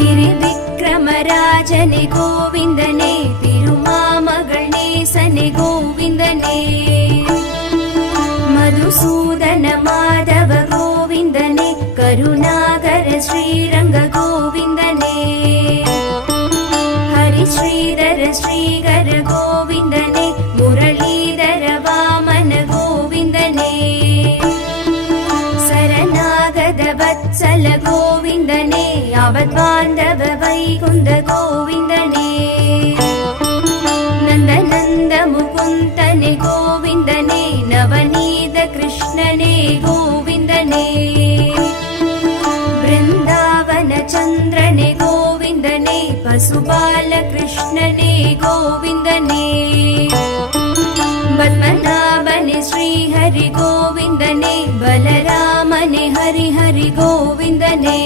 திரிவிக்ரமராஜனே கோவிந்தனே, திருமாமகள் நேசனே கோவிந்தனே, மதுசூதன மாதவ கோவிந்தனே, கருணாகர ஸ்ரீரங்க கோவிந்தனே, ஹரி ஸ்ரீதர ஸ்ரீகர கோவிந்தனே, முரளீதர வாமன கோவிந்தனே, சரணாகத வத்சல கோவிந்தனே, அவத்வாந்தவ வைகுந்த கோவிந்தனே, நந்த நந்த முகுந்தனே கோவிந்தனே, நவநீத கிருஷ்ணனே கோவிந்தனே, பிருந்தாவன சந்திரனே கோவிந்தனே, பசுபால கிருஷ்ணனே கோவிந்தனே, பத்மநாபனே ஸ்ரீஹரி கோவிந்தனே, பலராமனே ஹரி ஹரி கோவிந்தனே,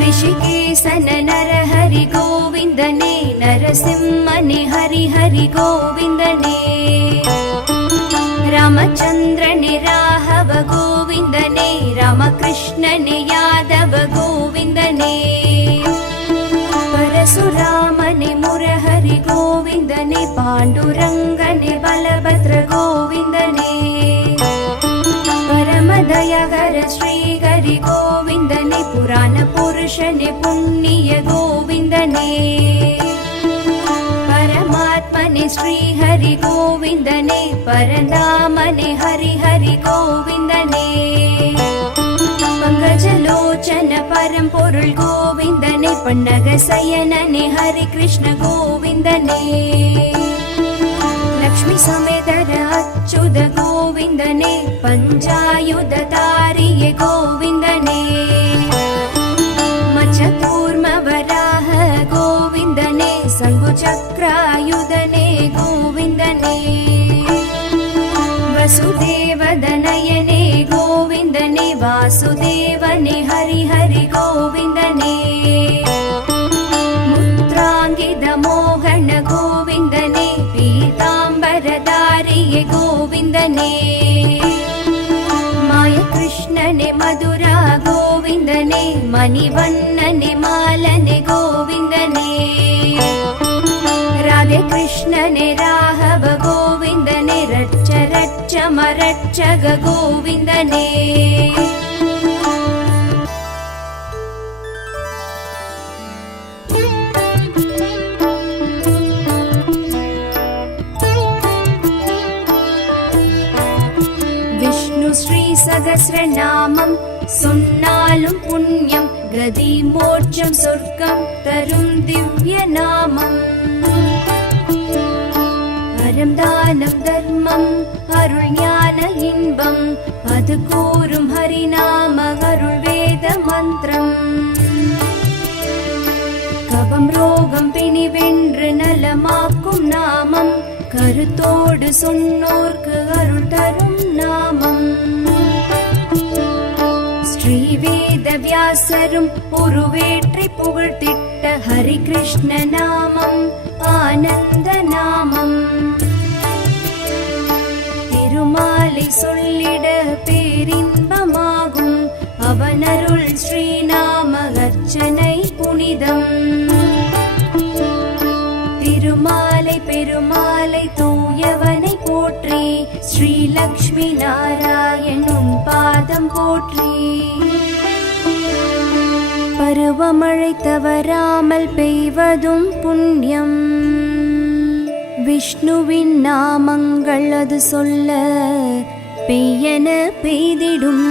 ரிஷிகேசன நரஹரி கோவிந்தனே, நரசிம்மனே ஹரி ஹரி கோவிந்தனே, ராமச்சந்திரனே ராഘவ கோவிந்தனே, ராமகிருஷ்ணனே யாதவ கோவிந்தனே, பரசுராமனே முரஹரி கோவிந்தனே, பாண்டுரங்கனே பலபத்ர கோவிந்தனே, பரமதயகர ஸ்ரீஹரி கோவிந்தனே, புராண புருஷனே புண்ணிய கோவிந்தனே, பரமாத்மனே ஸ்ரீஹரி கோவிந்தனே, பரந்தாமனே ஹரி ஹரி கோவிந்தனே, பங்கஜலோச்சன பரம்பொருள் கோவிந்தனே, பன்னக சயனனே ஹரி கிருஷ்ண கோவிந்தனே, லக்ஷ்மி சமேதர அச்சுத கோவிந்தனே, பஞ்சாயுத தாரிய கோவிந்தனே, மச்சகூர்ம வராஹ கோவிந்தனே, சங்கு சக்ராயுதனே கோவிந்தனே, வசுதேவதனயனே கோவிந்தனே, வாசுதேவனே ஹரி ஹரி கோவிந்தனே, முத்ராங்கித மோகன கோவிந்தனே, பீதாம்பரதாரிய கோவிந்தனே, மாய கிருஷ்ணனே மதுரா கோவிந்தனே, மணிவண்ணனே மாலனே கோவிந்தனே, ராதே கிருஷ்ணனே ராഘவ கோவிந்தனே, ரட்ச ரட்ச மரட்சக கோவிந்தனே, விஷ்ணு ஸ்ரீ சகஸ்ரநாமம் சொன்னாலும் புண்ணியம், கதி மோட்சம் சொர்க்கம் தரும் திவ்ய நாமம், அறம் தானம் தர்மம் அருள் ஞான இன்பம், அது கூறும் ஹரிநாம அருள் வேத மந்திரம், கபம் ரோகம் பிணி வென்று நலமாக்கும் நாமம், கருத்தோடு சொன்னோர்க்கு அருள் தரும் நாமம், ஸ்ரீவேத வியாசரும் உருவேற்றி புகழ்த்திட்ட ஹரி கிருஷ்ண நாமம் ஆனந்த நாமம், திருமாலை சொல்லிட பேரின்பமாகும், அவனருள் ஸ்ரீநாம அர்ச்சனை புனிதம், திருமாலை பெருமாளை தூயவனை போற்றி, ஸ்ரீ லக்ஷ்மி நாராயணும் பாதம் போற்றி, பருவமழை தவறாமல் பெய்வதும் புண்ணியம், விஷ்ணுவின் நாமங்கள் அது சொல்ல பெய்யென பெய்திடும்,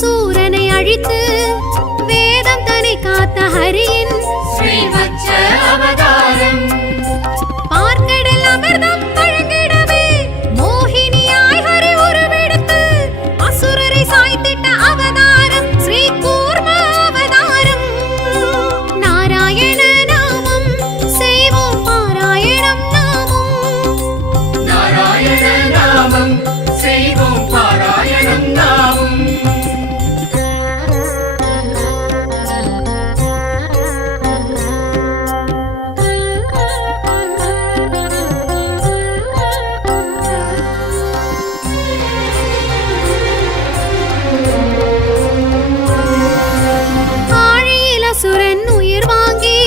சூரனை அழித்து வேதம் தன்னை காத்த ஹரியின் ஸ்ரீவத்ச அவதாரம். பார்க்கடல் அமிர்தம் வழங்கிடவே மோகினியாய் ஹரி உருவெடுத்து அசுரரை சாய்த்திட்ட அவதாரம் ஸ்ரீ கூர்ம அவதாரம். நாராயண நாமம் செய்வோம் பாராயணம் நாமம். நாராயண நாமம் செய்வோம் பாராயணம் நாமம். ஆழியில் அசுரன் உயிர் வாங்கி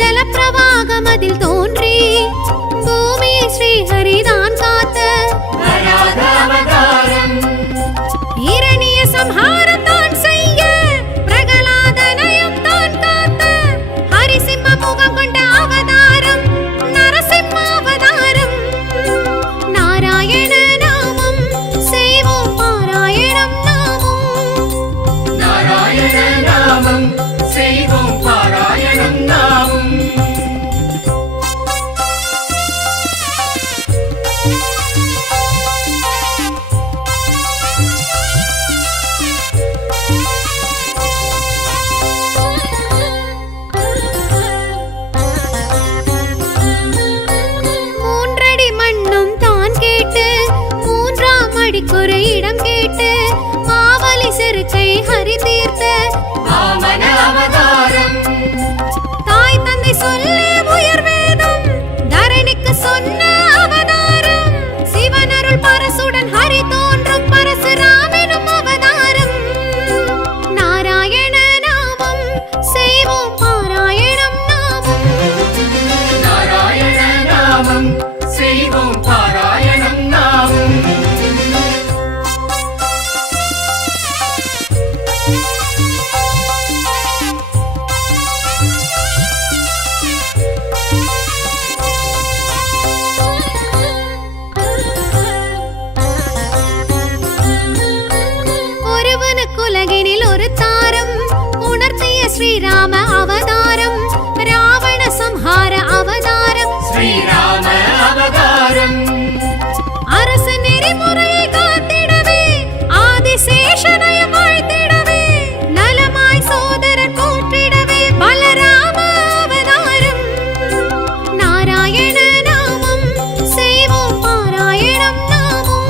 ஜலப்பிரவாகம் அதில் தோன்றி பூமியை ஸ்ரீஹரிதான் காத்த வராக அவதாரம். இரணிய சம்ஹாரம் தான் செய்ய பிரகலாதனையும் தான் காத்த ஹரிசிம்ம முகம் கொண்ட அவதாரம் நரசிம்ம அவதாரம். நாராயண நாமம் செய்வோம் பாராயணம் நாமம். நாராயண நாமம் செய்வோம் பாராயணம் நாமம். மூன்றடி மண்ணும் தான் கேட்டு மூன்றாம் அடிக்குறை இடம் கேட்டு மாவலி செருக்கை ஹரி தீர்த்த வாமன அவதாரம். தாய் தந்தை சொல்லே உயர் வேதம் தரணிக்கு சொன்ன அவதாரம். சிவனருள் பரசுடன் ஹரி தோன்றும் பரசுராமெனும் அவதாரம். நாராயண நாமம் செய்வோம் பாராயணம் நாமம். நாராயண நாமம் செய்வோம் பாராயணம் நாமம். ஒருவனுக்குலகினில் ஒரு தாரம் உணர்த்திய ஸ்ரீராம அவதாரம். ராவண சம்ஹார அவதாரம். ஸ்ரீராம அவதாரம். அரச நெறிமுறையை காத்திடவே ஆதிசேஷனை வாழ்த்திடவே நலமாய் சோதரன் போற்றிடவே பலராம அவதாரம். நாராயண நாமம் செய்வோம் பாராயணம் நாமம்.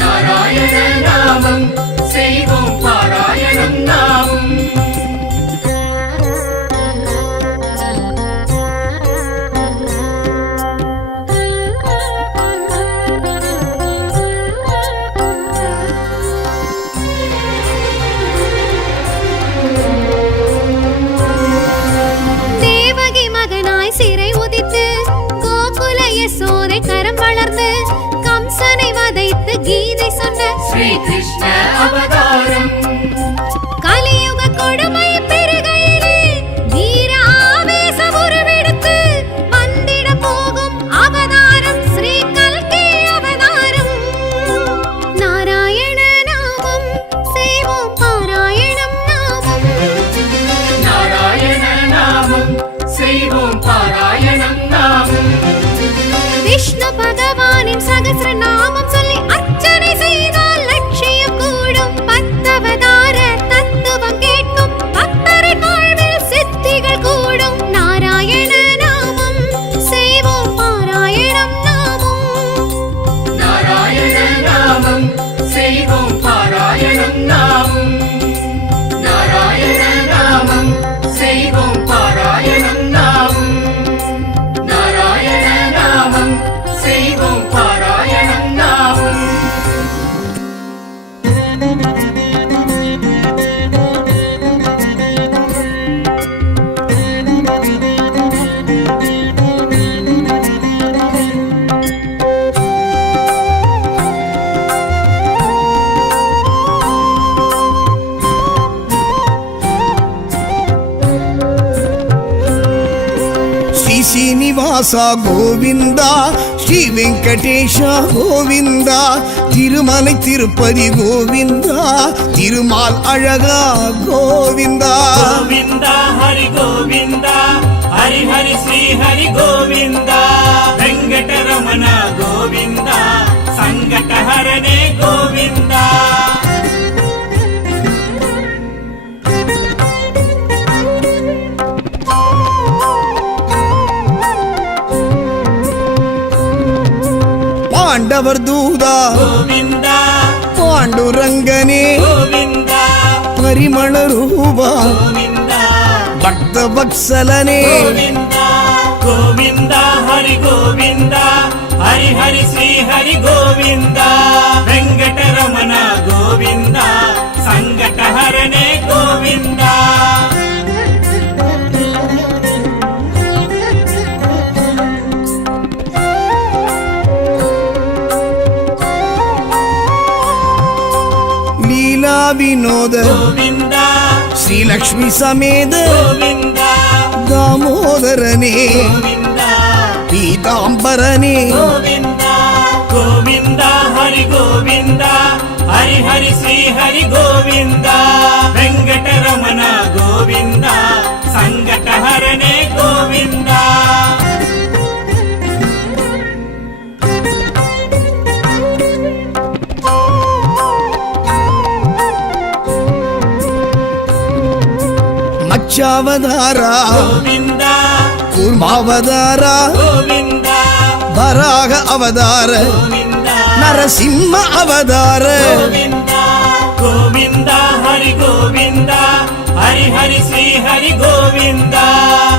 நாராயண நாமம் செய்வோம் பாராயணம் நாமம். தேவகி மகனாய் சிறை உதித்து கோகுல யசோதை கரம் வளர்ந்து கம்சனை வதைத்து கீதை சொன்ன ஸ்ரீகிருஷ்ண அவதாரம். கலியுக கொடுமை பெருகையிலே வீர ஆவேச உருவெடுத்து வந்திட போகும் அவதாரம் ஸ்ரீ கல்கி அவதாரம். நாராயண நாமம் செய்வோம் பாராயணம் நாமம். நாராயண நாமம் செய்வோம் பாராயணம் நாமம். விஷ்ணு பகவானின் சகஸ்ர நாமம் சொல்லி அர்ச்சனை செய்தால் லட்சியம் கூடும். பத்தவதார தத்துவம் கேட்கும் பக்தரின் வாழ்வில் சித்திகள் கூடும். நாராயண நாமம் செய்வோம் பாராயணம் நாமம். நாராயண நாமம் செய்வோம் பாராயணம் நாமம். நாராயண நாமம் செய்வோம் பாராயணம் நாமம். நாராயண நாமம் செய்வோம் பாராயணம் நாமம். శ్రీనివాస గోవింద శ్రీ వెంకటేశ గోవింద திருமலை திருப்பதி கோவிந்தா திருமால் அழகா கோவிந்தா கோவிந்தா ஹரி கோவிந்தா ஹரி ஹரி ஸ்ரீ ஹரி கோவிந்தா வெங்கடரமண கோவிந்தா சங்கடஹரணே கோவிந்தா பாண்டவர் தூதா கோவிந்தா பாண்டுரங்கனே கோவிந்தா பரிமள ரூபா கோவிந்தா பக்த வத்சலனே கோவிந்தா கோவிந்தா ஹரி கோவிந்தா ஹரி ஹரி ஸ்ரீ ஹரி கோவிந்தா வெங்கடரமண கோவிந்தா சங்கடஹரணே கோவிந்தா லீலா வினோத கோவிந்தா ஸ்ரீலக்ஷ்மி சமேத கோவிந்தா தாமோதரனே கோவிந்தா பீதாம்பரனே கோவிந்தா கோவிந்தா ஹரி கோவிந்தா ஹரி ஹரி ஸ்ரீ ஹரி கோவிந்தா வெங்கடரமண கோவிந்தா சங்கடஹரணே கோவிந்தா மச்சாவதாரா கோவிந்தா கூர்மாவதாரா கோவிந்தா வராக அவதார கோவிந்தா நரசிம்ம அவதார கோவிந்தா கோவிந்தா ஹரி கோவிந்தா ஹரி ஹரி ஸ்ரீ ஹரி கோவிந்தா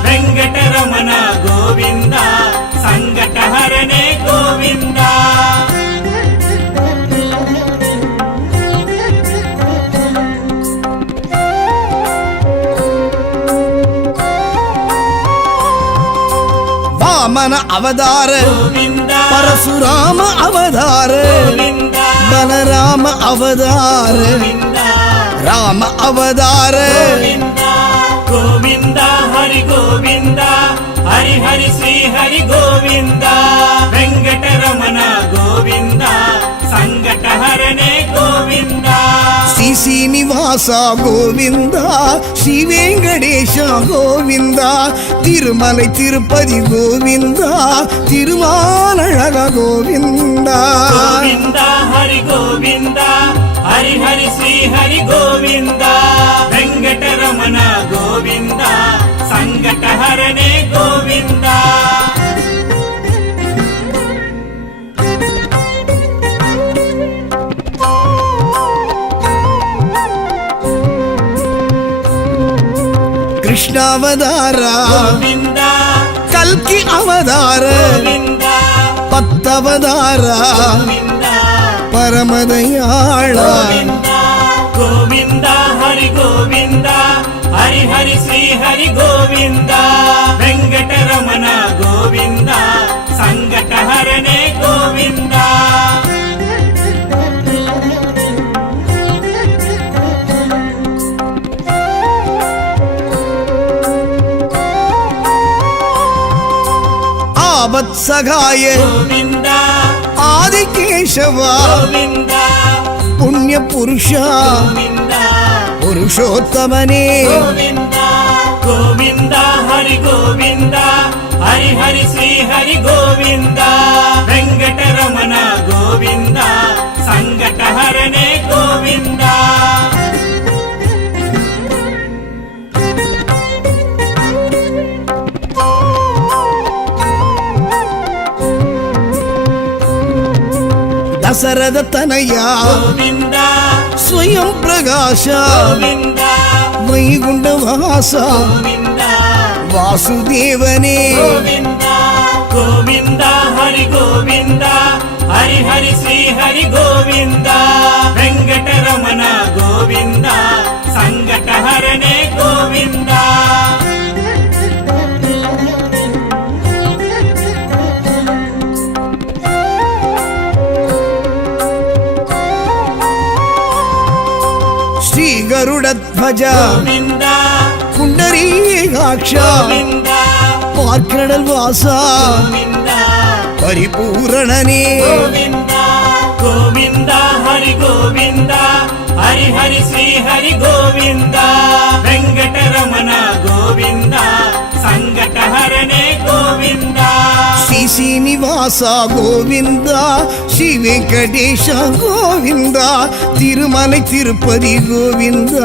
வெங்கடரமண கோவிந்தா சங்கடஹரணே கோவிந்தா வாமன அவதார கோவிந்தா பரசுராம அவதார கோவிந்தா பலராம அவதார கோவிந்தா ராம அவதார கோவிந்தா கோவிந்தா ஹரி கோவிந்தா ஹரி ஹரி ஸ்ரீ ஹரி கோவிந்தா வெங்கடரமண கோவிந்தா சங்கடஹரணே கோவிந்தா శ్రీ శ్రీనివాస గోవింద శ్రీ వెంకటేశ గోవింద తిరుమలై తిరుపతి గోవింద తిరుమాలழக గోవింద கோவிந்தா ஹரி கோவிந்தா ஹரி ஹரி ஸ்ரீ ஹரி கோவிந்தா வெங்கடரமண கோவிந்தா சங்கடஹரணே கோவிந்தா కృష్ణావతార கோவிந்தா కల్కి అవతార கோவிந்தா పత్తవతార கோவிந்தா పరమదయాళ கோவிந்தா கோவிந்தா ஹரி கோவிந்தா ஹரி ஹரி ஸ்ரீ ஹரி கோவிந்தா வெங்கடரமண கோவிந்தா சங்கடஹரணே கோவிந்தா ఆవత్సగాయ கோவிந்தா ఆదికేశవ கோவிந்தா పుణ్య పురుష கோவிந்தா పురుషోత్తమనే கோவிந்தா கோவிந்தா ஹரி கோவிந்தா ஹரி ஹரி ஸ்ரீ ஹரி கோவிந்தா வெங்கடரமண கோவிந்தா சங்கடஹரணே கோவிந்தா దశరథ తనయ கோவிந்தா స్వయం ప్రకాశ கோவிந்தா వైగుంఠవాస கோவிந்தா వాసుదేవనే கோவிந்தா கோவிந்தா ஹரி கோவிந்தா ஹரி ஹரி ஸ்ரீ ஹரி கோவிந்தா வெங்கடரமண கோவிந்தா சங்கடஹரணே கோவிந்தா శ్రీ గరుడధ్వజ கோவிந்தா పుండరీకాక్ష கோவிந்தா பார்க்கடல் வாசா கோவிந்தா பரிபூரணனே கோவிந்தா கோவிந்தா ಹರಿ ಶ್ರೀ ಹರಿ ಗೋವಿಂದ ವೆಂಕಟರಮಣ ಗೋವಿಂದ ಸಂಕಟಹರನೇ ಗೋವಿಂದ ಶ್ರೀ ಶ್ರೀನಿವಾಸ ಗೋವಿಂದ ಶ್ರೀ ವೆಂಕಟೇಶ ಗೋವಿಂದ ತಿರುಮலை ತಿರುಪತಿ ಗೋವಿಂದ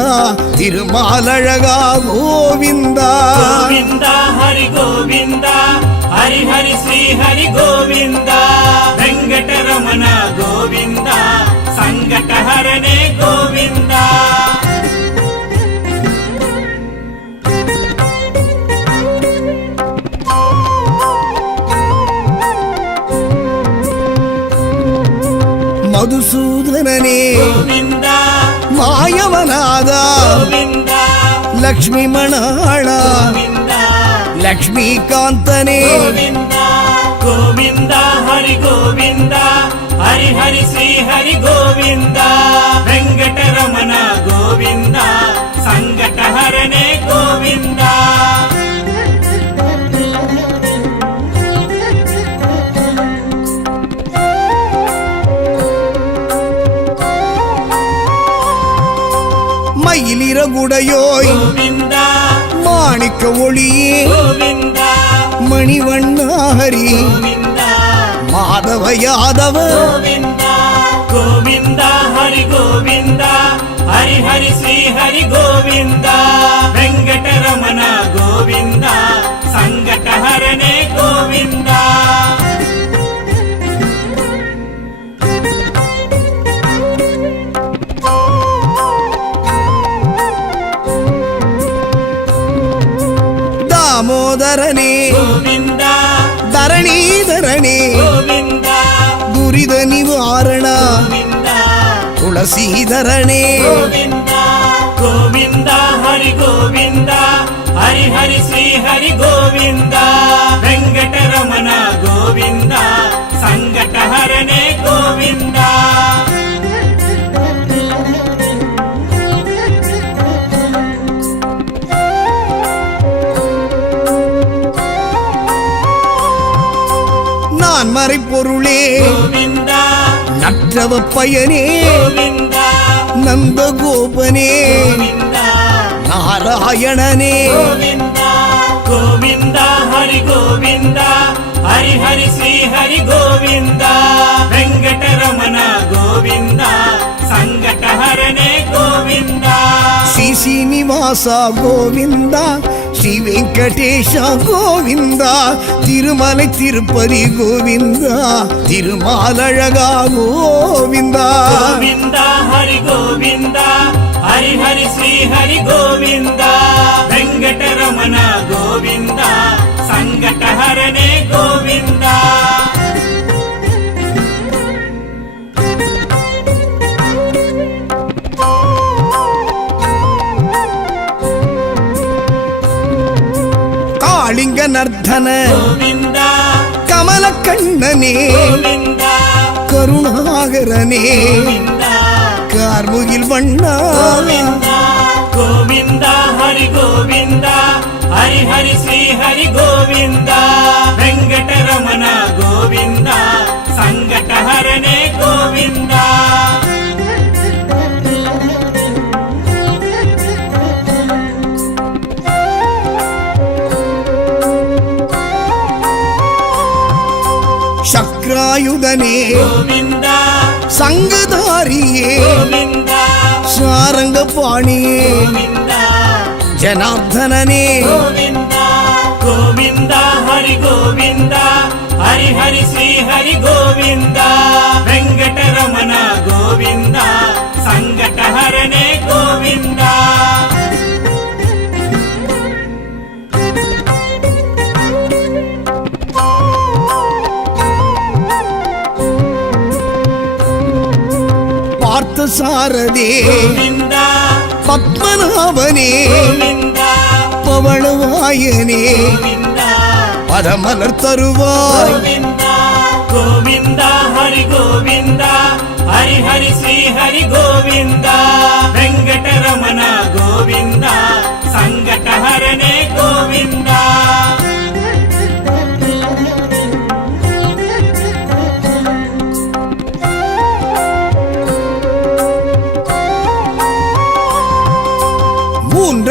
ತಿರುಮಾಲழகா ಗೋವಿಂದ ಗೋವಿಂದ ಹರಿ ಗೋವಿಂದ ಹರಿ ಹರಿ ಶ್ರೀ ಹರಿ ಗೋವಿಂದ ವೆಂಕಟರಮಣ ಗೋವಿಂದ ಸಂಕಟಹರನೇ ಗೋವಿಂದ ಮಧುಸೂದನನೇ ಗೋವಿಂದ ಮಾಯವನಾದ ಗೋವಿಂದ ಲಕ್ಷ್ಮೀ ಮಣಾಳ ಗೋವಿಂದ ಲಕ್ಷ್ಮೀಕಾಂತನೇ ಗೋವಿಂದ ಗೋವಿಂದ ಹರಿ ಗೋವಿಂದ ಹರಿ ಹರಿ ಶ್ರೀ ಹರಿ ಗೋವಿಂದ ವೆಂಕಟರಮಣ ಗೋವಿಂದ ಸಂಕಟಹರನೇ ಗೋವಿಂದ மயிலிறகுடையோய் ಗೋವಿಂದ மாணிக்க ஒளியே ಗೋವಿಂದ மணிவண்ணாஹரி ಗೋವಿಂದ மாதவ யாதவ ಗೋವಿಂದ ಗೋವಿಂದ ಹರಿ ಗೋವಿಂದ ಹರಿ ಹರಿ ಶ್ರೀ ಹರಿ ಗೋವಿಂದ ವೆಂಕಟರಮಣ ಗೋವಿಂದ ಸಂಕಟಹರನೇ ಗೋವಿಂದ தாமோதரனே ಗೋವಿಂದ தரணீதரனே ಗೋವಿಂದ துரித நிவாரண ಗೋವಿಂದ துளசீதரனே ಗೋವಿಂದ ಗೋವಿಂದ ಹರಿ ಗೋವಿಂದ ಹರಿ ಹರಿ ಶ್ರೀ ಹರಿ ಗೋವಿಂದ ವೆಂಕಟರಮಣ ಗೋವಿಂದ ಸಂಕಟಹರನೇ ಗೋವಿಂದ நான் மறைப்பொருளே ಗೋವಿಂದ நற்றவ பயனே ಗೋವಿಂದ நந்தகோபனே ಗೋವಿಂದ நாராயணனே ಗೋವಿಂದ ಗೋವಿಂದ ಹರಿ ಗೋವಿಂದ ಹರಿ ಹರಿ ಶ್ರೀ ಹರಿ ಗೋವಿಂದ ವೆಂಕಟರಮಣ ಗೋವಿಂದ ಸಂಕಟಹರನೇ ಗೋವಿಂದ ಶ್ರೀ ಶ್ರೀನಿವಾಸ ಗೋವಿಂದ ಶ್ರೀ ವೆಂಕಟೇಶ ಗೋವಿಂದ ತಿರುಮலை ತಿರುಪತಿ ಗೋವಿಂದ ತಿರುಮಾಲழகா ಗೋವಿಂದ ಗೋವಿಂದ ಹರಿ ಗೋವಿಂದ ಹರಿ ಹರಿ ಶ್ರೀ ಹರಿ ಗೋವಿಂದ ವೆಂಕಟರಮಣ ಗೋವಿಂದ ಸಂಕಟಹರನೇ ಗೋವಿಂದ ಕಾಳಿಂಗ ನರ್ಧನ ಗೋವಿಂದ ಕಮಲ ಕಣ್ಣನೇ ಗೋವಿಂದ ಕರುಣಾಗರನೇ ಗೋವಿಂದ ಕಾರ್ಮುಗಿಲ್ ಬಣ್ಣ ಗೋವಿಂದ ಗೋವಿಂದ ಹರಿ ಗೋವಿಂದ ಹರಿ ಹರಿ ಶ್ರೀ ಹರಿ ಗೋವಿಂದ ವೆಂಕಟರಮಣ ಗೋವಿಂದ ಸಂಕಟಹರನೇ ಗೋವಿಂದ ಶಕ್ರಾಯುಧನೇ ಗೋವಿಂದ ಸಂಗಧಾರಿಯೇ ಗೋವಿಂದ ಸಾರಂಗ ಪಾಣಿಯೇ ಗೋವಿಂದ ಜನಾರ್ದನನೇ ಗೋವಿಂದ ಗೋವಿಂದ ಹರಿ ಗೋವಿಂದ ಹರಿ ಹರಿ ಶ್ರೀ ಹರಿ ಗೋವಿಂದ ವೆಂಕಟರಮಣ ಗೋವಿಂದ ಸಂಕಟಹರನೇ ಗೋವಿಂದ பார்த்த சாரதே ಗೋವಿಂದ பத்மநாபனே ಗೋವಿಂದ பவளவாயனே ಗೋವಿಂದ பதமலர் தருவாய் ಗೋವಿಂದ ಗೋವಿಂದ ಹರಿ ಗೋವಿಂದ ಹರಿ ಹರಿ ಶ್ರೀ ಹರಿ ಗೋವಿಂದ ವೆಂಕಟರಮಣ ಗೋವಿಂದ ಸಂಕಟಹರನೇ ಗೋವಿಂದ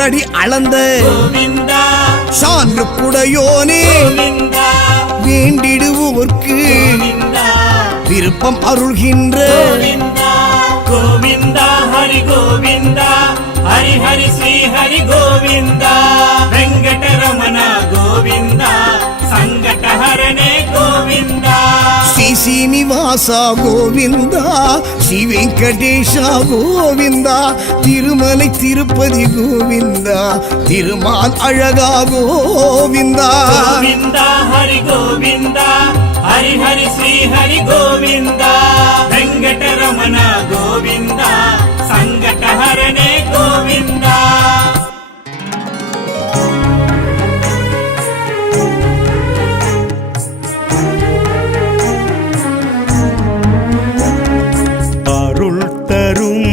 6 அடி அளந்த கோவிந்தா சான்று புடையோனே கோவிந்தா வேண்டிடுவோர்க்கு கோவிந்தா விருப்பம் அருள்கின்ற கோவிந்தா கோவிந்தா ஹரி கோவிந்தா ஹரி ஹரி ஸ்ரீ ஹரி கோவிந்தா வெங்கடரமண கோவிந்தா சங்கடஹரணே கோவிந்தா శ్రీ శ్రీనివాస గోవింద శ్రీ వెంకటేశ గోవింద తిరుమలై తిరుపతి గోవింద తిరుమాల్ అழகா గోవింద கோவிந்தா ஹரி கோவிந்தா ஹரி ஹரி ஸ்ரீ ஹரி கோவிந்தா வெங்கடரமண கோவிந்தா சங்கடஹரணே கோவிந்தா அருள் தரும்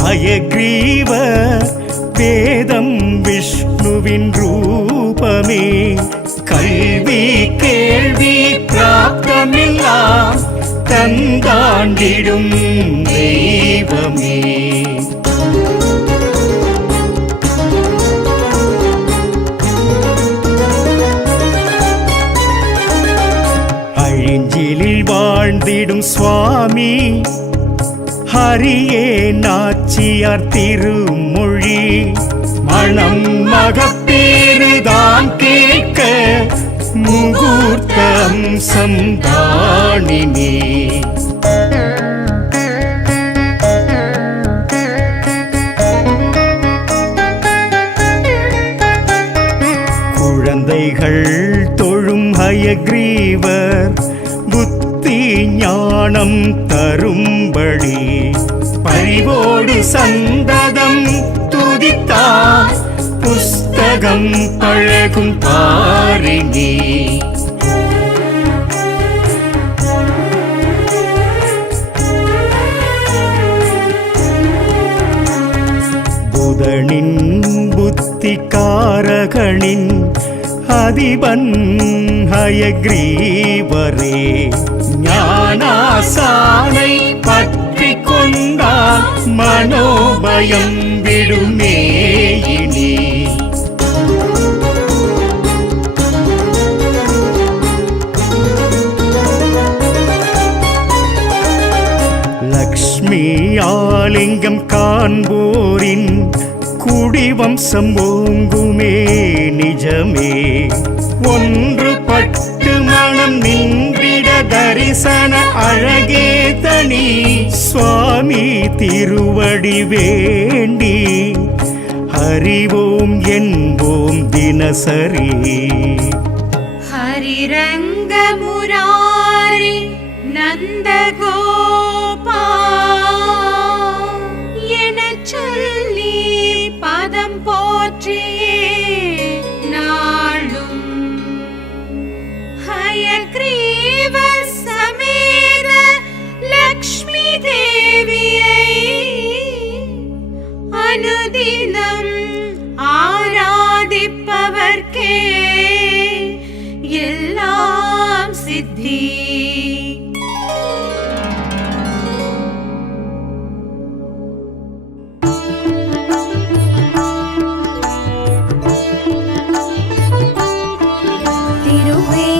ஹயக்ரீவ வேதம் விஷ்ணுவின் ரூபமே கல்வி கேள்வி பிராப்தமெல்லாம் தந்தாண்டிடும் தெய்வமே அழிஞ்சிலில் வாழ்ந்திடும் சுவாமி ஹரியே நாச்சியார் திருமொழி மணம் மகப்பேறுதான் கேட்க முகூர்த்தம் சந்தானினே குழந்தைகள் தொழும் ஹயக்ரீவர் புத்தி ஞானம் தரும்படி பரிவோடு சந்ததம் துதித்தார் புஸ்தகம் பழகும் பாரினி புதனின் புத்திகாரகனின் அதிபன் ஹயக்ரீவரே ஞானாசானை பற்றி கொண்டால் மனோபயம் விடுமேயினி லக்ஷ்மி ஆலிங்கம் காண்போரின் குடிவம்சம் ஓங்குமே நிஜமே ஒன்று பட்டு மனம் நின்றிட தரிசன அழகே தனி சுவாமி திருவடி வேண்டி ஹரிவோம் என்போம் தினசரி ஹரிரங்க முராரி நந்த கோபா எனச் சொல்லி பதம் போற்றியே நாளும் ஹயக்ரீவ சமேத லக்ஷ்மி தேவியை அனுதினம் ஆராதிப்பவர்க்கே எல்லாம் சித்தி.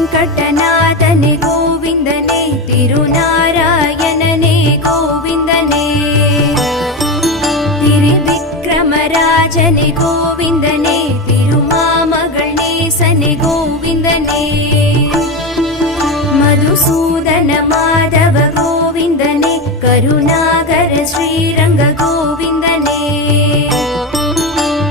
திருவேங்கடநாதனே கோவிந்தனே திருநாராயணனே கோவிந்தனே திரிவிக்ரமராஜனே கோவிந்தனே திருமாமகள் நேசனே கோவிந்தனே மதுசூதன மாதவ கோவிந்தனே கருணாகர ஸ்ரீரங்க கோவிந்தனே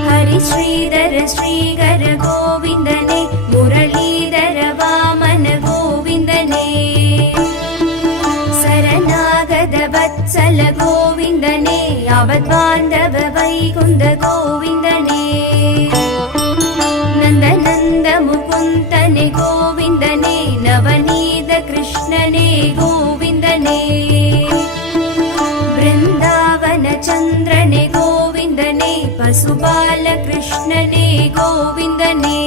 ஹரி ஸ்ரீதர ஸ்ரீகர கோவிந்தனே முரளீதர வாமன கோவிந்தனே சரணாகத வத்சல கோவிந்தனே அவத்வாந்தவ வைகுந்த கோவிந்தனே நந்தநந்த முகுந்தனே கோவிந்தனே நவநீத கிருஷ்ணனே கோவிந்தனே பிருந்தாவன சந்திரனே கோவிந்தனே பசுபால கிருஷ்ணனே கோவிந்தனே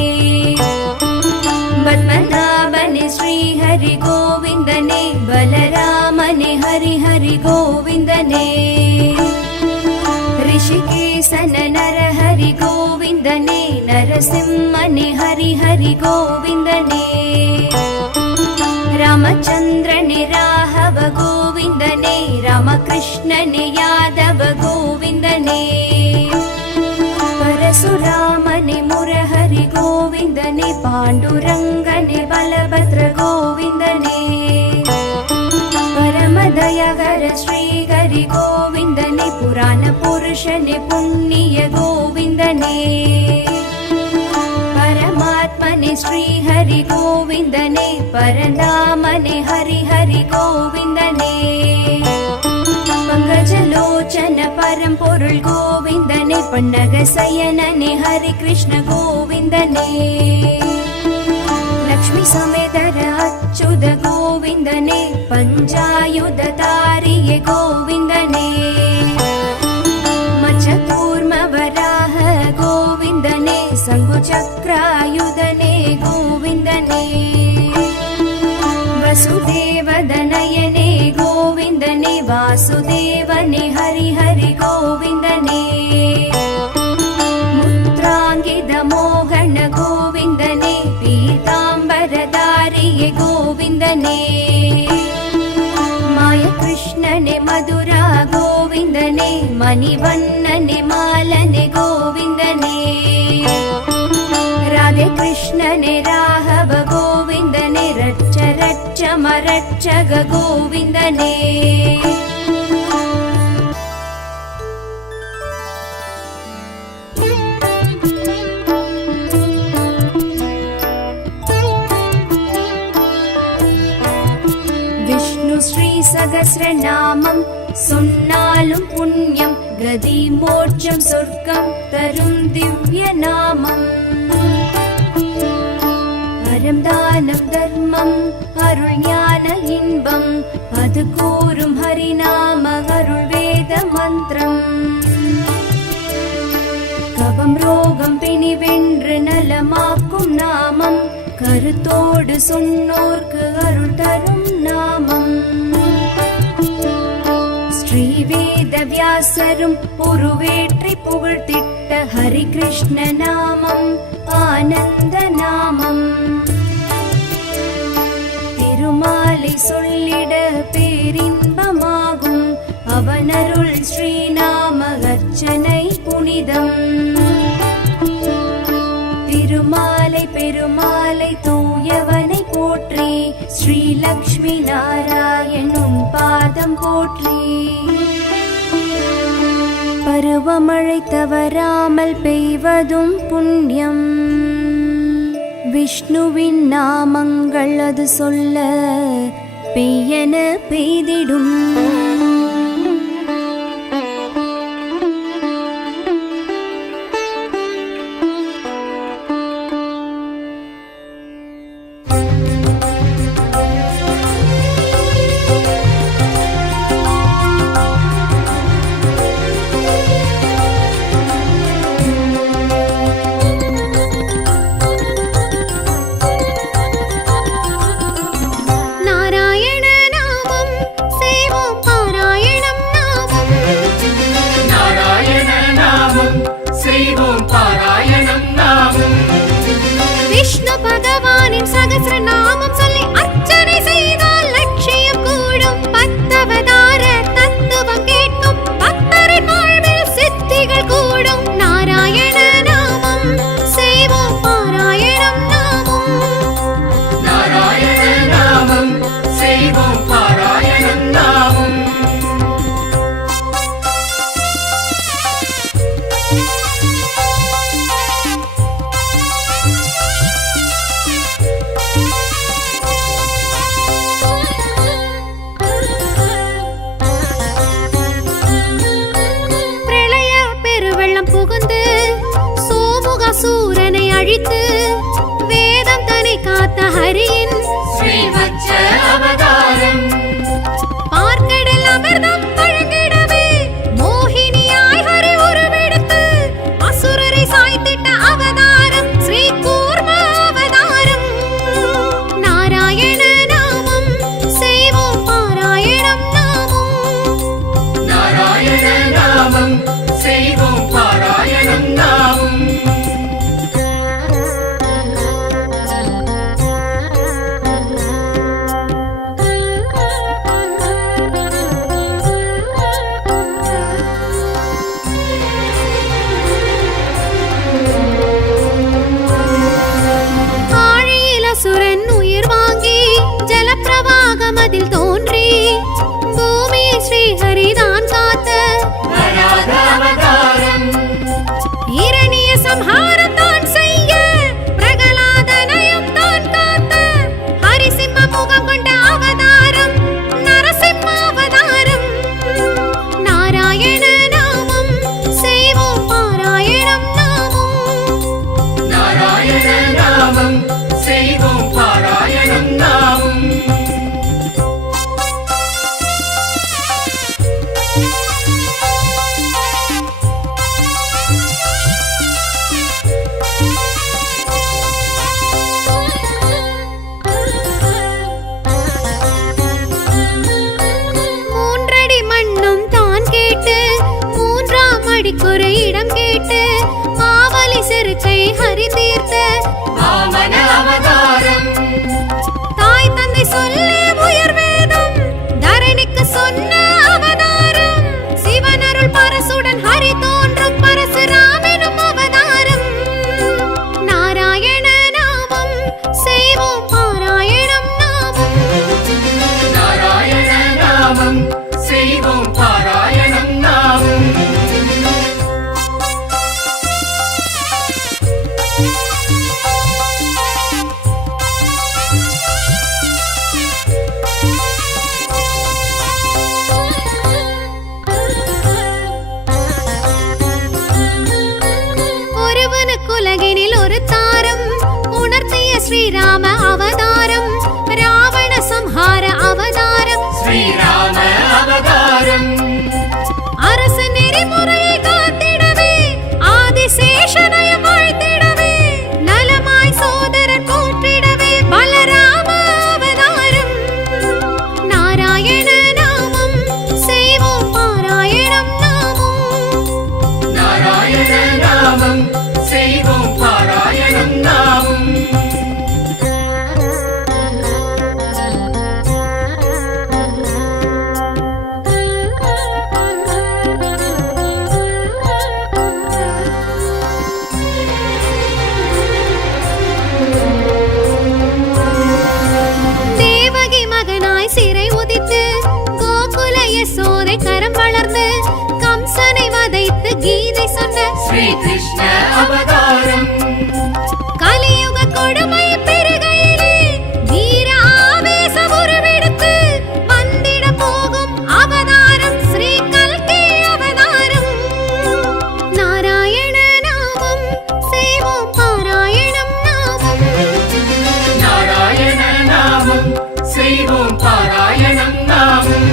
பத்மநாபனே ஸ்ரீஹரி கோவிந்தனே பலராமனே ஹரி ஹரி கோவிந்தனே ரிஷிகேசன நரஹரி கோவிந்தனே ಗೋವಿಂದನೇ ನರಸಿಂಹನೇ ಹರಿ ಹರಿ ಗೋವಿಂದನೇ ರಾಮಚಂದ್ರನೇ ರಾಘವ ಗೋವಿಂದನೇ ರಾಮಕೃಷ್ಣನೇ ಯಾದವ ಗೋವಿಂದನೇ ಪರಶುರಾಮನೇ ಮುರಹರಿ ಗೋವಿಂದನೇ ಪಾಂಡುರಂಗನೇ ಬಲಭದ್ರ ಗೋವಿಂದನೇ ಪರಮದಯಗರ ಶ್ರೀಹರಿ ಗೋವಿಂದನೇ ಪುರಾಣ ಪುರುಷನೇ ಪುಣ್ಯ ಗೋವಿಂದನೇ ಪರಮಾತ್ಮನೇ ಶ್ರೀಹರಿ ಗೋವಿಂದನೇ ಪರಂಧಾಮನೇ ಹರಿ ಹರಿ ಗೋವಿಂದನೇ ಪಂಕಜಲೋಚನ ಪರಂಪೊರುಳ್ ಗೋವಿಂದನೇ ಪನ್ನಗ ಸಯನನೇ ಹರಿ ಕೃಷ್ಣ ಗೋವಿಂದನೇ ಲಕ್ಷ್ಮೀ ಸಮೇತರ ಅಚ್ಯುತ ಗೋವಿಂದನೇ ಪಂಚಾಯುಧ ತಾರಿಯೇ ಗೋವಿಂದನೇ ಮಚ್ಚಕೂರ್ಮ ವರಾಹ ಗೋವಿಂದನೇ ಸಂಘುಚಕ್ರಾಯುಧನೇ ಗೋವಿಂದನೇ ವಸುದೇವದನಯನೇ ಗೋವಿಂದನೇ ವಾಸುದೇವನೇ ಹರಿ ಹರಿ ಗೋವಿಂದನೇ ಮುತ್ರಾಂಗಿದ ಮೋಹನ ಗೋವಿಂದನೇ ಪೀತಾಂಬರಧಾರಿಯೇ ಗೋವಿಂದನೇ ಮಾಯ ಕೃಷ್ಣನೇ ಮಧುರ ಗೋವಿಂದನೇ ಮಣಿವಣ್ಣನೆ ಮಾಲನೆ ಗೋವಿಂದನೇ ರಾಧೆ ಕೃಷ್ಣನೇ ರಾಘವ ಗೋವಿಂದನೇ ರಚ್ಚ ರಚ್ಚ ಮರಚ್ಚಗ ಗೋವಿಂದನೇ விஷ்ணு ஸ்ரீ சகஸ்ரநாமம் சொன்னாலும் புண்ணியம் கதி மோட்சம் சொர்க்கம் தரும் திவ்ய நாமம் அறம் தானம் தர்மம் அருள் ஞான இன்பம் அது கூறும் ஹரிநாம அருள் வேத மந்திரம் கபம் ரோகம் பிணி வென்று நலமாக்கும் நாமம் கருத்தோடு சொன்னோர்க்கு அருள் தரும் நாமம் ஸ்ரீ வேத வியாசரும் உருவேற்றி புகழ்த்திட்ட ஹரி கிருஷ்ண நாமம் ஆனந்த நாமம் திருமாலை சொல்லிட பேரின்பமாகும் அவனருள் ஸ்ரீநாம அர்ச்சனை புனிதம் திருமாலை பெருமாலை தூயவனை போற்றி ஸ்ரீ லக்ஷ்மி நாராயணும் பாதம் போற்றி பருவமழை தவறாமல் பெய்வதும் புண்ணியம் விஷ்ணுவின் நாமங்கள் அது சொல்ல பெய்யென பெய்திடும் நாராயண நாமம் செய்வோம் தான் காத்த வராக அவதாரம் இரணிய சம்ஹாரம் தான் செய்ய பிரகலாதனையும் தான் காத்த ஹரிசிம்ம முகம் கொண்ட அவதாரம் நரசிம்ம அவதாரம் நாராயண நாமம் செய்வோம் பாராயணம் நாமம் நாராயண நாமம் செய்வோம் பாராயணம் நாமம் மூன்றடி மண்ணும் தான் கேட்டு மூன்றாம் அடிக்குற இடம் கேட்டு மாவலி செருக்கை ஹரி தீர்த்த வாமன அவதாரம் தாய் தந்தை சொல்லே உயர் வேதம் தரணிக்கு சொன்ன அவதாரம் சிவனருள் பரசுடன் ஹரி தோன்றும் பரசுராமெனும் அவதாரம் நாராயண நாமம் செய்வோம் பாராயணம் நாமம் நாராயண நாமம் செய்வோம் பாராயணம் நாமம் ஒருவனுக்குலகினில் ஒரு தாரம் உணர்த்திய ஸ்ரீராம அவதாரம் ராவண சம்ஹார அவதாரம் ஸ்ரீராம அவதாரம் அரச நெறிமுறையை காத்திடவே ஆதிசேஷனை வாழ்த்திடவே நலமாய் சோதரர் போற்றிடவே பலராம அவதாரம் நாராயண நாமம் செய்வோம் பாராயணம் நாமம் நாராயண நாமம் செய்வோம் பாராயணம் நாமம் தேவகி மகனாய் சிறை உதித்து கோகுல யசோதை கரம் வளர்ந்து கம்சனை வதைத்து கீதை சொன்ன ஸ்ரீ கிருஷ்ண அவதாரம் கலியுக கொடுமை பெருகையிலே வீர ஆவேச உருவெடுத்து வந்திட போகும் அவதாரம் ஸ்ரீ கல்கி அவதாரம் நாராயண நாமம் செய்வோம் பாராயணம் நாமம் நாராயண நாமம் செய்வோம் பாராயணம் நாமம்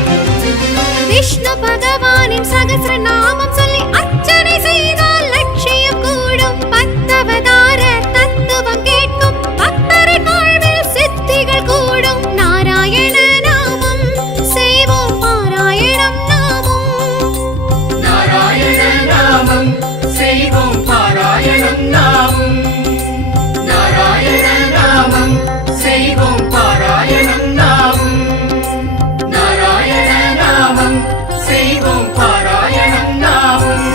விஷ்ணு பகவானின் சகஸ்ர நாமம் சொல்லி அர்ச்சனை செய்தால் லட்சியம் கூடும் பத்தவதார தத்துவம் கேட்கும் பக்தரின் வாழ்வில் சித்திகள் கூடும் நாராயண நாமம் செய்வோம் பாராயணம் நாமம் நாராயண நாமம் செய்வோம் பாராயணம் நாமம் நாராயண நாமம் செய்வோம் பாராயணம் நாமம் நாராயண நாமம் செய்வோம் பாராயணம் நாமம்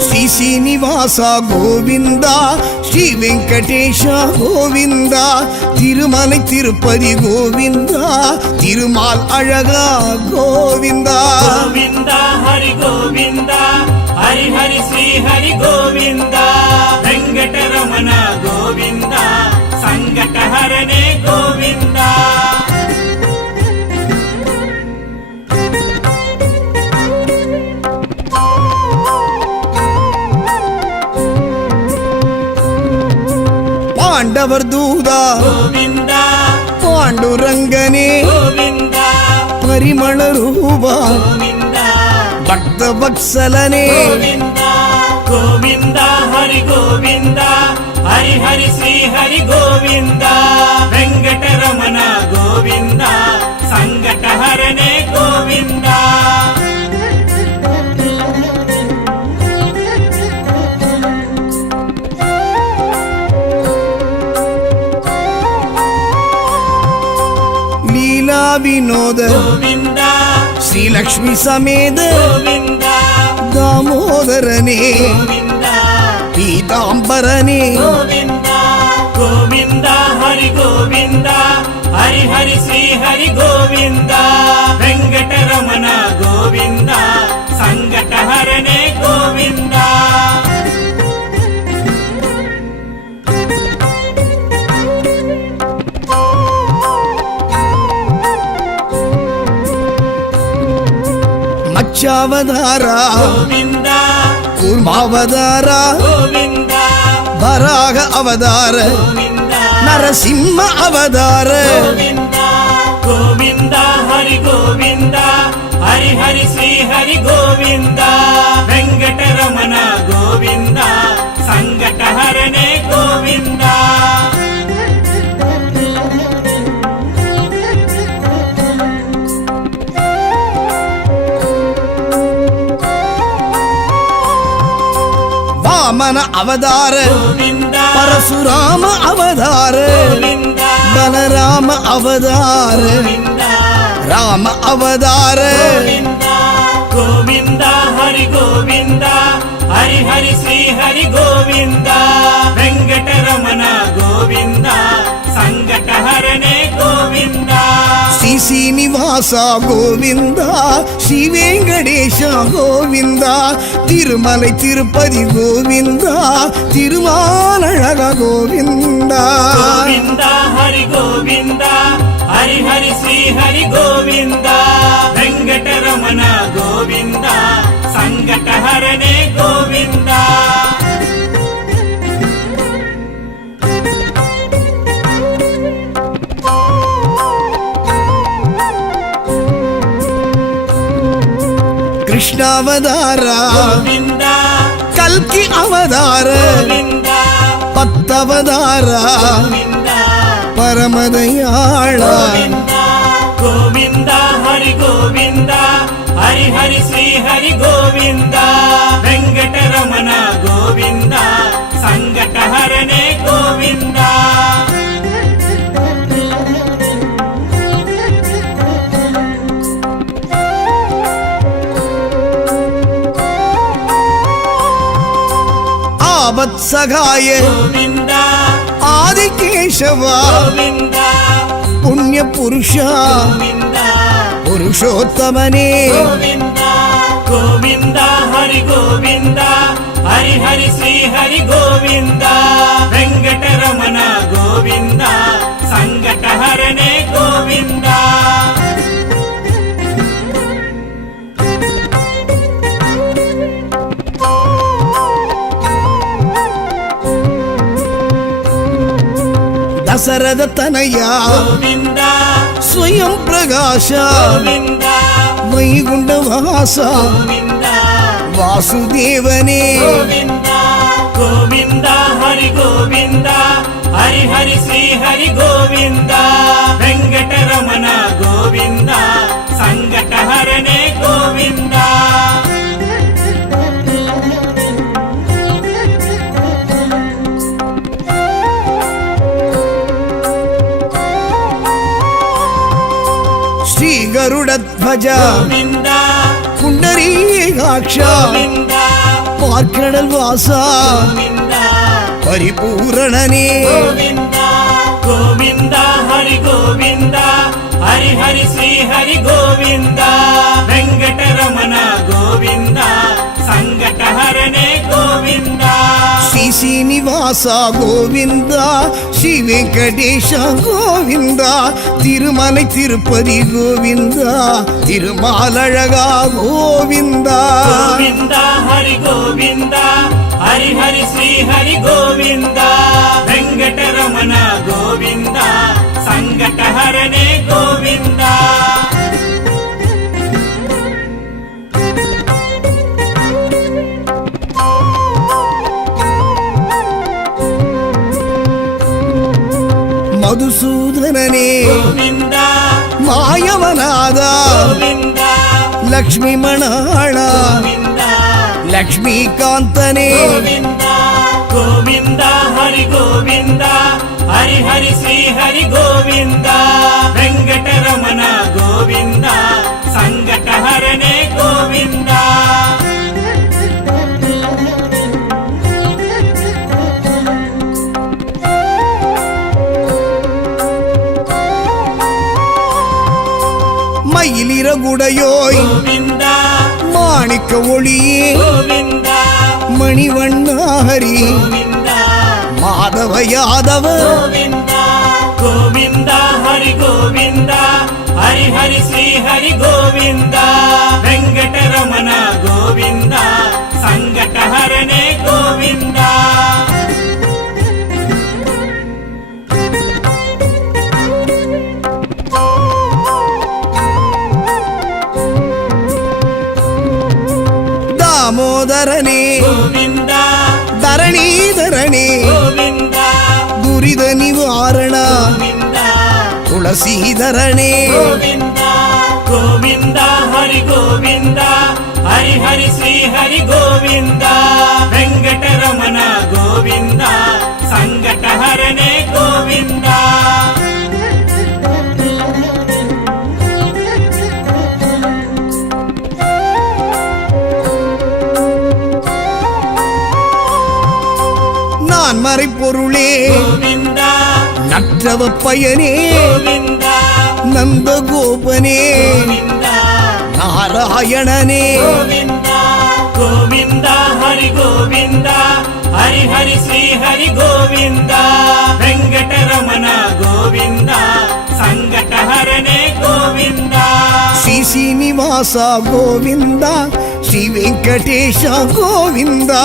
శ్రీ శ్రీనివాస గోవింద శ్రీ వెంకటేశ గోవింద తిరుమலை తిరుపతి గోవింద తిరుమాల్ అழகா గోవింద గోవింద హరి గోవింద హరి హరి శ్రీ హరి గోవింద వెంకటరమణ గోవింద సంకటహరణే గోవింద పాండవర్ దూదా గోవింద పాండురంగనే గోవింద పరిమళ రూపా గోవింద భక్త వత్సలనే గోవింద గోవింద హరి గోవింద హరి హరి శ్రీ హరి గోవింద వెంకటరమణ గోవింద సంకటహరణే గోవింద ವಿನೋದ ಗೋವಿಂದ ಶ್ರೀಲಕ್ಷ್ಮಿ ಸಮೇತ ಗೋವಿಂದ ದಾಮೋದರನೇ ಗೋವಿಂದ ಪೀತಾಂಬರನೇ ಗೋವಿಂದ ಗೋವಿಂದ ಹರಿ ಗೋವಿಂದ ಹರಿ ಹರಿ ಶ್ರೀ ಹರಿ ಗೋವಿಂದ ವೆಂಕಟರಮಣ ಗೋವಿಂದ ಸಂಕಟಹರನೇ ಗೋವಿಂದ ಮತ್ಸ್ಯಾವತಾರ ಗೋವಿಂದ ಕೂರ್ಮಾವತಾರ ಗೋವಿಂದ ವರಾಹ ಅವತಾರ ಗೋವಿಂದ ನರಸಿಂಹ ಅವತಾರ ಗೋವಿಂದ ಗೋವಿಂದ ಹರಿ ಗೋವಿಂದ ಹರಿ ಹರಿ ಶ್ರೀ ಹರಿ ಗೋವಿಂದ ವೆಂಕಟರಮಣ ಗೋವಿಂದ ಸಂಕಟಹರನೇ ಗೋವಿಂದ ವಾಮನ ಅವತಾರ ಗೋವಿಂದ ಪರಶುರಾಮ ಅವತಾರ ಗೋವಿಂದ ಬಲರಾಮ ಅವತಾರ ಗೋವಿಂದ ರಾಮ ಅವತಾರ ಗೋವಿಂದ ಗೋವಿಂದ ಹರಿ ಗೋವಿಂದ ಹರಿ ಹರಿ ಶ್ರೀ ಹರಿ ಗೋವಿಂದ ವೆಂಕಟರಮಣ ಗೋವಿಂದ ಸಂಕಟಹರನೇ ಗೋವಿಂದ ಶ್ರೀ ಶ್ರೀನಿವಾಸ ಗೋವಿಂದ ಶ್ರೀ ವೆಂಕಟೇಶ ಗೋವಿಂದ ತಿರುಮಲೈ ತಿರುಪತಿ ಗೋವಿಂದ ತಿರುಮಾಲழக ಗೋವಿಂದ ಗೋವಿಂದ ಹರಿ ಗೋವಿಂದ ಹರಿ ಹರಿ ಶ್ರೀ ಹರಿ ಗೋವಿಂದ ವೆಂಕಟರಮಣ ಗೋವಿಂದ ಸಂಕಟಹರನೇ ಗೋವಿಂದ ಕೃಷ್ಣಾವತಾರ ಗೋವಿಂದ ಕಲ್ಕಿ ಅವತಾರ ಗೋವಿಂದ ಪತ್ತವತಾರ ಗೋವಿಂದ ಪರಮದಯಾಳ ಗೋವಿಂದ ಗೋವಿಂದ ಹರಿ ಗೋವಿಂದ ಹರಿ ಹರಿ ಶ್ರೀ ಹರಿ ಗೋವಿಂದ ವೆಂಕಟರಮಣ ಗೋವಿಂದ ಸಂಕಟಹರನೇ ಗೋವಿಂದ ಆವತ್ಸಗಾಯ ಗೋವಿಂದ ಆದಿಕೇಶವ ಗೋವಿಂದ ಪುಣ್ಯ ಪುರುಷ ಗೋವಿಂದ ಪುರುಷೋತ್ತಮನೇ ಗೋವಿಂದ ಗೋವಿಂದ ಹರಿ ಗೋವಿಂದ ಹರಿ ಹರಿ ಶ್ರೀ ಹರಿ ಗೋವಿಂದ ವೆಂಕಟರಮಣ ಗೋವಿಂದ ಸಂಕಟಹರನೇ ಗೋವಿಂದ ದಸರದ ತನಯ ಗೋವಿಂದ ಸ್ವಯಂ ಪ್ರಕಾಶ ಗೋವಿಂದ ವೈಗುಂಡವಾಸ ಗೋವಿಂದ ವಾಸುದೇವನೇ ಗೋವಿಂದ ಗೋವಿಂದ ಹರಿ ಗೋವಿಂದ ಹರಿ ಹರಿ ಶ್ರೀ ಹರಿ ಗೋವಿಂದ ವೆಂಕಟರಮಣ ಗೋವಿಂದ ಸಂಕಟಹರನೇ ಗೋವಿಂದ ಶ್ರೀ ಗರುಡ ಧ್ವಜ ಗೋವಿಂದ ಪುಂಡರೀಕಾಕ್ಷ ಗೋವಿಂದ ಪಾರ್ಕಡಲ್ ವಾಸ ಗೋವಿಂದ ಪರಿಪೂರಣನೇ ಗೋವಿಂದ ಗೋವಿಂದ ಹರಿ ಗೋವಿಂದ ಹರಿ ಹರಿ ಶ್ರೀ ಹರಿ ಗೋವಿಂದ ವೆಂಕಟರಮಣ ಗೋವಿಂದ ಸಂಕಟಹರನೇ ಗೋವಿಂದ ಶ್ರೀ ಶ್ರೀನಿವಾಸ ಗೋವಿಂದ ಶ್ರೀ ವೆಂಕಟೇಶ ಗೋವಿಂದ ತಿರುಮಲೈ ತಿರುಪತಿ ಗೋವಿಂದ ತಿರುಮಾಲழக ಗೋವಿಂದ ಗೋವಿಂದ ಹರಿ ಗೋವಿಂದ ಹರಿ ಹರಿ ಶ್ರೀ ಹರಿ ಗೋವಿಂದ ವೆಂಕಟರಮಣ ಗೋವಿಂದ ಸಂಕಟಹರನೇ ಗೋವಿಂದ ಮಧುಸೂದನನೇ ಗೋವಿಂದ ಮಾಯವನಾದ ಗೋವಿಂದ ಲಕ್ಷ್ಮೀ ಮಣಾಳ ಗೋವಿಂದ ಲಕ್ಷ್ಮೀಕಾಂತನೇ ಗೋವಿಂದ ಗೋವಿಂದ ಹರಿ ಗೋವಿಂದ ಹರಿ ಹರಿ ಶ್ರೀ ಹರಿ ಗೋವಿಂದ ವೆಂಕಟರಮಣ ಗೋವಿಂದ ಸಂಕಟಹರನೇ ಗೋವಿಂದ மயிலிறகுடையோய் ಗೋವಿಂದ மாணிக்க ஒளியே ಗೋವಿಂದ மணிவண்ண ஹரி ಗೋವಿಂದ மாதவ யாதவ ಗೋವಿಂದ ಗೋವಿಂದ ಹರಿ ಗೋವಿಂದ ಹರಿ ಹರಿ ಶ್ರೀ ಹರಿ ಗೋವಿಂದ ವೆಂಕಟರಮಣ ಗೋವಿಂದ ಸಂಕಟಹರನೇ ಗೋವಿಂದ தாமோதரனே ಗೋವಿಂದ தரணீதரனே ಗೋವಿಂದ துரித நிவாரண ಗೋವಿಂದ துளசீதரனே ಗೋವಿಂದ ಗೋವಿಂದ ಹರಿ ಗೋವಿಂದ ಹರಿ ಹರಿ ಶ್ರೀ ಹರಿ ಗೋವಿಂದ ವೆಂಕಟರಮಣ ಗೋವಿಂದ ಸಂಕಟಹರನೇ ಗೋವಿಂದ நான் மறைப்பொருளே ಗೋವಿಂದ நற்றவ பயனே ಗೋವಿಂದ நந்தகோபனே ಗೋವಿಂದ நாராயணனே ಗೋವಿಂದ ಗೋವಿಂದ ಹರಿ ಗೋವಿಂದ ಹರಿ ಹರಿ ಶ್ರೀ ಹರಿ ಗೋವಿಂದ ವೆಂಕಟರಮಣ ಗೋವಿಂದ ಸಂಕಟಹರನೇ ಗೋವಿಂದ ಶ್ರೀ ಶ್ರೀನಿವಾಸ ಗೋವಿಂದ ஸ்ரீ வெங்கடேஷ கோவிந்தா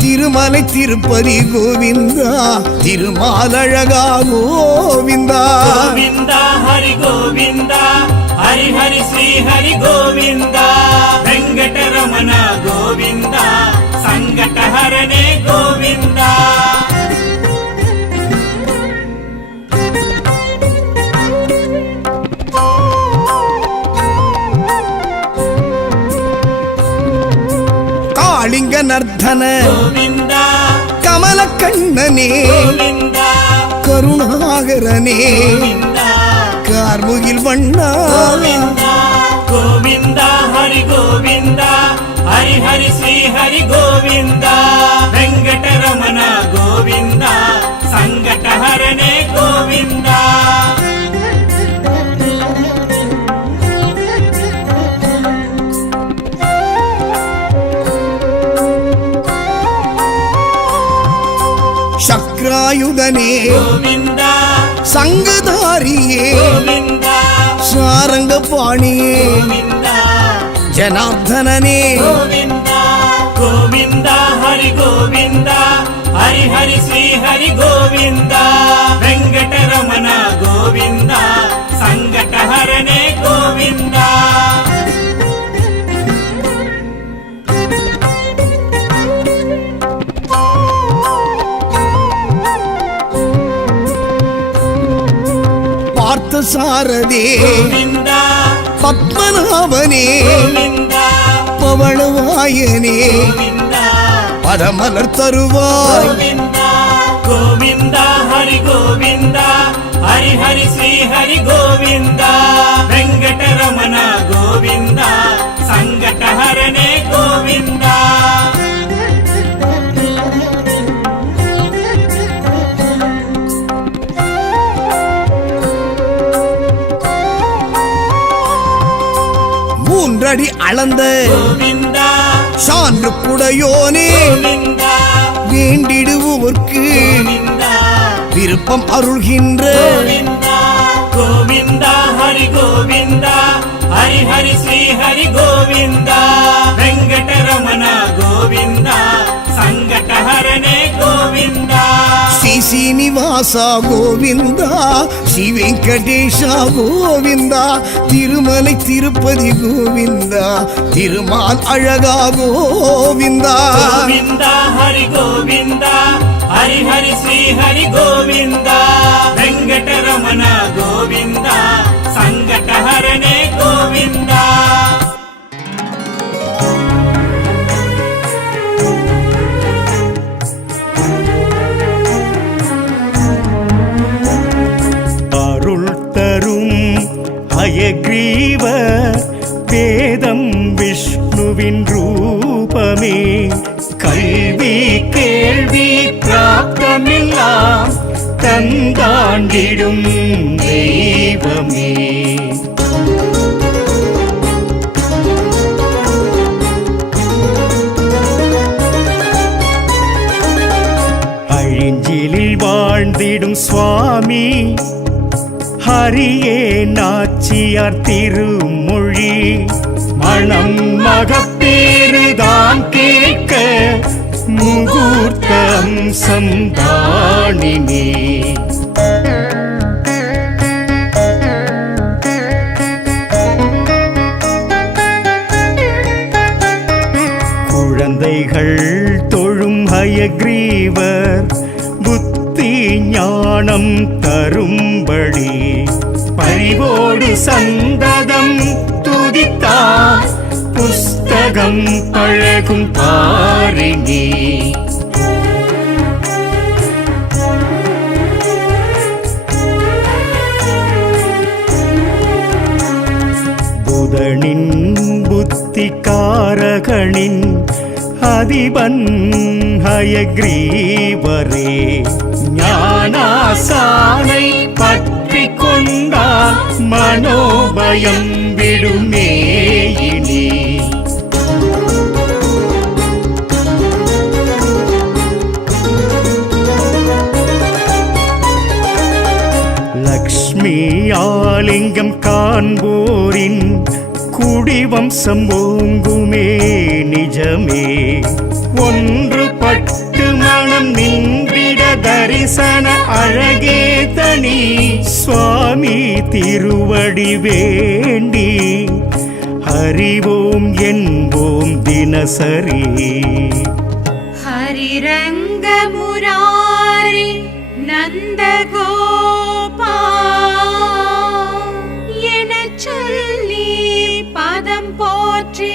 திருமலை திருப்பதி கோவிந்தா திருமாலழகா கோவிந்தா ಗೋವಿಂದ ಹರಿ ಗೋವಿಂದ ಹರಿ ಹರಿ ಶ್ರೀ ಹರಿ ಗೋವಿಂದ ವೆಂಕಟರಮಣ ಗೋವಿಂದ ಸಂಕಟಹರನೇ ಗೋವಿಂದ காளிங்க நர்தன ಗೋವಿಂದ கமல கண்ணனே ಗೋವಿಂದ கருணாகரனே ಗೋವಿಂದ கார்முகில் வண்ணா ಗೋವಿಂದ ಗೋವಿಂದ ಹರಿ ಗೋವಿಂದ ಹರಿ ಹರಿ ಶ್ರೀ ಹರಿ ಗೋವಿಂದ ವೆಂಕಟರಮಣ ಗೋವಿಂದ ಸಂಕಟಹರನೇ ಗೋವಿಂದ சக்ராயுதனே ಗೋವಿಂದ சங்கதாரியே ಗೋವಿಂದ சாரங்க பாணியே ಗೋವಿಂದ ஜனார்தனனே ಗೋವಿಂದ ಗೋವಿಂದ ಹರಿ ಗೋವಿಂದ ಹರಿ ಹರಿ ಶ್ರೀ ಹರಿ ಗೋವಿಂದ ವೆಂಕಟರಮಣ ಗೋವಿಂದ ಸಂಕಟಹರನೇ ಗೋವಿಂದ பார்த்த சாரதே ಗೋವಿಂದ பத்மநாபனே ಗೋವಿಂದ பவளவாயனே ಗೋವಿಂದ பதமலர் தருவாய் ಗೋವಿಂದ ಗೋವಿಂದ ಹರಿ ಗೋವಿಂದ ಹರಿ ಹರಿ ಶ್ರೀ ಹರಿ ಗೋವಿಂದ ವೆಂಕಟರಮಣ ಗೋವಿಂದ ಸಂಕಟಹರನೇ ಗೋವಿಂದ மூன்றடி அளந்த ಗೋವಿಂದ சான்று குடையோனே ಗೋವಿಂದ வேண்டிடுவோர்க்கு ಗೋವಿಂದ விருப்பம் அருள்கின்ற ಗೋವಿಂದ ಗೋವಿಂದ ಹರಿ ಗೋವಿಂದ ಹರಿ ಹರಿ ಶ್ರೀ ಹರಿ ಗೋವಿಂದ ವೆಂಕಟರಮಣ ಗೋವಿಂದ ಸಂಕಟಹರನೇ ಗೋವಿಂದ ஸ்ரீ சீனிவாசா கோவிந்தா ஸ்ரீ வெங்கடேஷா கோவிந்தா திருமலை திருப்பதி கோவிந்தா திருமால் அழகா கோவிந்தா ಗೋವಿಂದ ಹರಿ ಗೋವಿಂದ ಹರಿ ಹರಿ ಶ್ರೀ ಹರಿ ಗೋವಿಂದ ವೆಂಕಟರಮಣ ಗೋವಿಂದ ಸಂಕಟಹರನೇ ಗೋವಿಂದ அருள் தரும் அயக்ரீவ வாழ்ந்திடும் தெய்வமே. அழிஞ்சிலில் வாழ்ந்திடும் சுவாமி ஹரியே நாச்சியார் திருமொழி மணம் மகப்பேறுதான் கேட்க முகூர்த்தம் சந்தானினே. குழந்தைகள் தொழும் ஹயக்ரீவர் புத்தி ஞானம் தரும்படி பரிவோடு சந்ததம் துதித்தார் புஸ்தகம் பழகும் பாரினி. புதனின் புத்திகாரகனின் அதிபன் ஹயக்ரீவரே ஞானாசானை பற்றி கொண்டால் மனோபயம் விடுமே இனி. லக்ஷ்மி ஆலிங்கம் காண்போரின் குடிவம்சம் ஓங்குமே நிஜமே. ஒன்றுபட்டு மனம் நின்றிட தரிசன அழகே தனி சுவாமி திருவடி வேண்டி ஹரிவோம் என்போம் தினசரி. ஹரிரங்க முராரி நந்தகோபா எனச் சொல்லி பதம் போற்றி